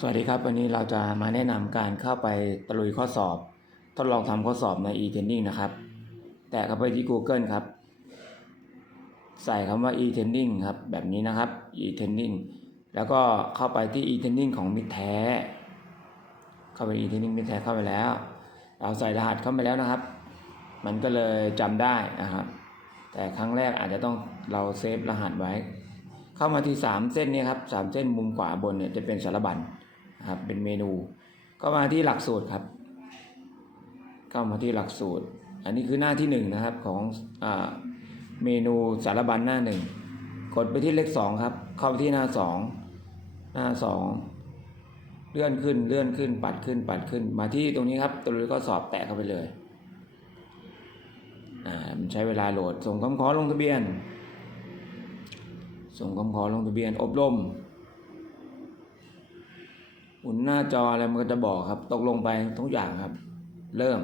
สวัสดีครับ วันนี้เราจะมาแนะนำการเข้าไปตะลุยข้อสอบ ทดลองทำข้อสอบใน e-training นะครับ แตะเข้าไปที่ Google ครับ ใส่คำว่า e-training ครับ แบบนี้นะครับ e-training แล้วก็เข้าไปที่ e-training ของมิตรแท้ เข้าไป e-training มิตรแท้เข้าไปแล้ว เราใส่รหัสเข้าไปแล้วนะครับ มันก็เลยจำได้นะครับ แต่ครั้งแรกอาจจะต้องเราเซฟรหัสไว้ เข้ามาที่สามเส้นนี้ครับสามเส้นมุมขวาบนเนี่ยจะเป็นสารบัญ ครับเป็นเมนู ก็มาที่หลักสูตรครับเข้ามาที่หลักสูตร อันนี้คือหน้าที่หนึ่งนะครับของอเมนูสารบัญหน้าหนึ่งกดไปที่เลขสองครับ เข้าไปที่หน้าสองหน้าสองเลื่อนขึ้นเลื่อนขึ้นปัดขึ้นปัดขึ้น มาที่ตรงนี้ครับตัวนี้ก็สอบแตะเข้าไปเลยอ่ามันใช้เวลาโหลดส่งคำขอลงทะเบียน ส่งคำขอลงทะเบียนอบรม มุนหน้าจออะไรมันก็จะบอกครับ ตกลงไปทุกอย่างครับ เริ่ม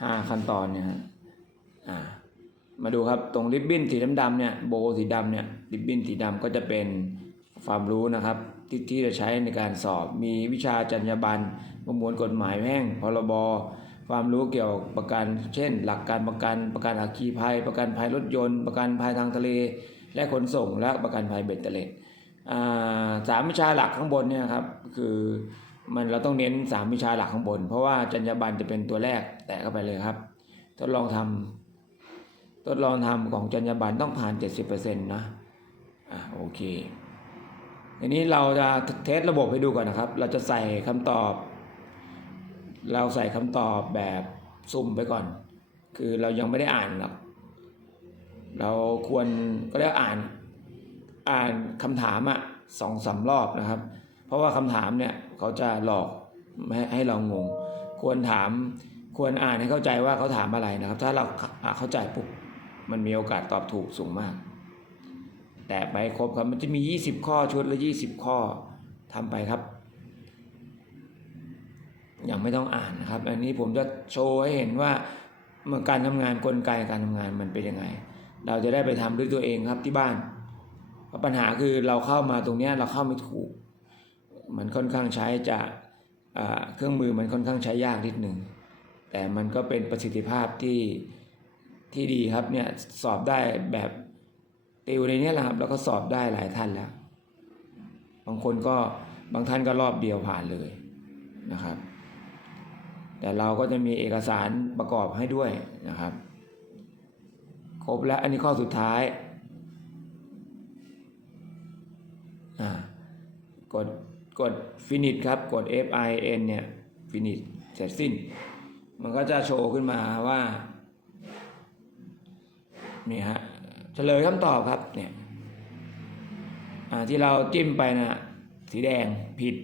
ห้าขั้นตอนเนี่ยฮะอ่ามาดูครับตรงริบบิ้นสีดำๆเนี่ยโบสีดำเนี่ยริบบิ้นสีดำก็จะเป็นความรู้นะครับที่ที่จะใช้ในการสอบมีวิชาจรรยาบรรณประมวลกฎหมายแพ่งพรบความรู้เกี่ยวกับประกัน เช่น หลักการประกันประกันอัคคีภัย ประกันภัยรถยนต์ ประกันภัยทางทะเล และขนส่งและประกันภัยเบ็ดเตล็ด สามวิชาหลักข้างบนเนี่ยครับคือมันเราต้องเน้นสามวิชาหลักข้างบน เพราะว่าจรรยาบรรณจะเป็นตัวแรกแตะเข้าไปเลยครับ ทดลองทำทดลองทำของจรรยาบรรณต้องผ่าน70%นะอะโอเคทีนี้เราจะเทสระบบให้ดูก่อนนะครับ เราจะใส่คำตอบ เราใส่คำตอบแบบสุ่มไปก่อน คือเรายังไม่ได้อ่านหรอกเราควรก็เรียกอ่าน อ่านคำถามอะสองสามรอบนะครับ เพราะว่าคำถามเนี่ยเขาจะหลอกไม่ให้ให้เรางง ควรถามควรอ่านให้เข้าใจว่าเขาถามอะไรนะครับ ถ้าเราเข้าใจปุ๊บมันมีโอกาสตอบถูกสูงมาก แต่ไปครบครับมันจะมี 20 ข้อชุดละ20 ข้อทำไปครับยังไม่ต้องอ่านนะครับ อันนี้ผมจะโชว์ให้เห็นว่าการทำงานกลไกการทำงานมันเป็นยังไง เราจะได้ไปทำด้วยตัวเองครับที่บ้าน ปัญหาคือเราเข้ามาตรงนี้เราเข้าไม่ถูก มันค่อนข้างใช้จะเครื่องมือมันค่อนข้างใช้ยากนิดหนึ่งแต่มันก็เป็นประสิทธิภาพที่ที่ดีครับเนี่ยสอบได้แบบติวในนี้แหละครับแล้วก็สอบได้หลายท่านแล้ว บางคนก็บางท่านก็รอบเดียวผ่านเลยนะครับ แต่เราก็จะมีเอกสารประกอบให้ด้วยนะครับ ครบแล้วอันนี้ข้อสุดท้าย กดกด finish ครับ กด F I N เนี่ย finish เสร็จสิ้น มันก็จะโชว์ขึ้นมาว่า นี่ฮะเฉลยคำตอบครับเนี่ยที่เราจิ้มไปนะสีแดงผิด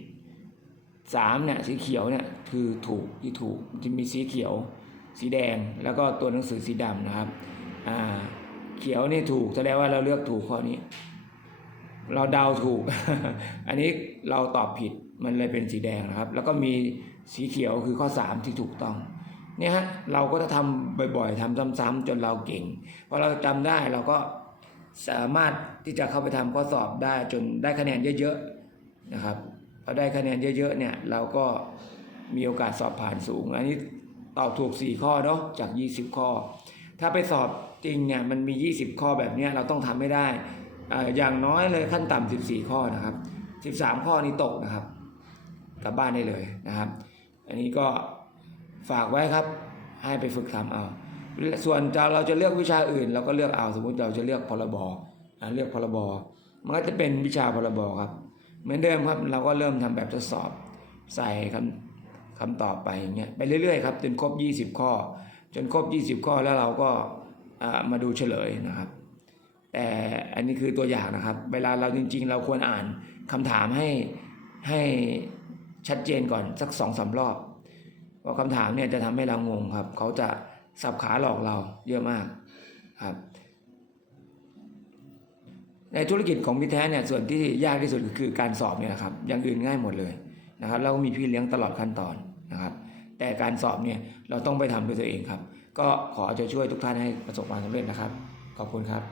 สามเนี่ยสีเขียวเนี่ยคือถูกที่ถูกจะมีสีเขียว สีแดงแล้วก็ตัวหนังสือสีดำนะครับ อ่า เขียวนี่ถูกแสดงว่าเราเลือกถูกข้อนี้ เราเดาถูก อันนี้เราตอบผิดมันเลยเป็นสีแดงนะครับ แล้วก็มีสีเขียวคือข้อ 3 ที่ถูกต้องเนี่ยฮะเราก็จะทำบ่อยๆทำซ้ำๆจนเราเก่งพอเราจำได้เราก็สามารถที่จะเข้าไปทำข้อสอบได้จนได้คะแนนเยอะๆนะครับพอได้คะแนนเยอะๆเนี่ยเราก็มีโอกาสสอบผ่านสูง อันนี้ตอบถูก 4 ข้อเนาะจาก 20 ข้อ ถ้าไปสอบจริงเนี่ยมันมี 20 ข้อแบบเนี้ยเราต้องทำไม่ได้ อย่างน้อยเลยขั้นต่ำ14 ข้อนะครับ 13 ข้อนี้ตกนะครับ กลับบ้านได้เลยนะครับ อันนี้ก็ฝากไว้ครับให้ไปฝึกทำเอาส่วนเราจะเลือกวิชาอื่นเราก็เลือกเอาสมมุติเราจะเลือกพรบเลือกพรบมันก็จะเป็นวิชาพรบครับเหมือนเดิมครับเราก็เริ่มทำแบบทดสอบใส่คำคำตอบไปอย่างเงี้ยไปเรื่อยๆครับจนครบ 20 ข้อ จนครบ 20 ข้อแล้วเราก็มาดูเฉลยนะครับ แต่อันนี้คือตัวอย่างนะครับ เวลาเราจริง ๆ เราควรอ่านคำถามให้ให้ชัดเจนก่อนสักสองสารอบเพราะคำถามเนี่ยจะทำให้เรางงครับ เขาจะสับขาหลอกเราเยอะมากครับ ในธุรกิจของพี่แท้เนี่ยส่วนที่ยากที่สุดก็คือการสอบเนี่ยนะครับอย่างอื่นง่ายหมดเลยนะครับ เราก็มีพี่เลี้ยงตลอดขั้นตอนนะครับ แต่การสอบเนี่ยเราต้องไปทำด้วยตัวเองครับ ก็ขอจะช่วยทุกท่านให้ประสบความสำเร็จนะครับ ขอบคุณครับ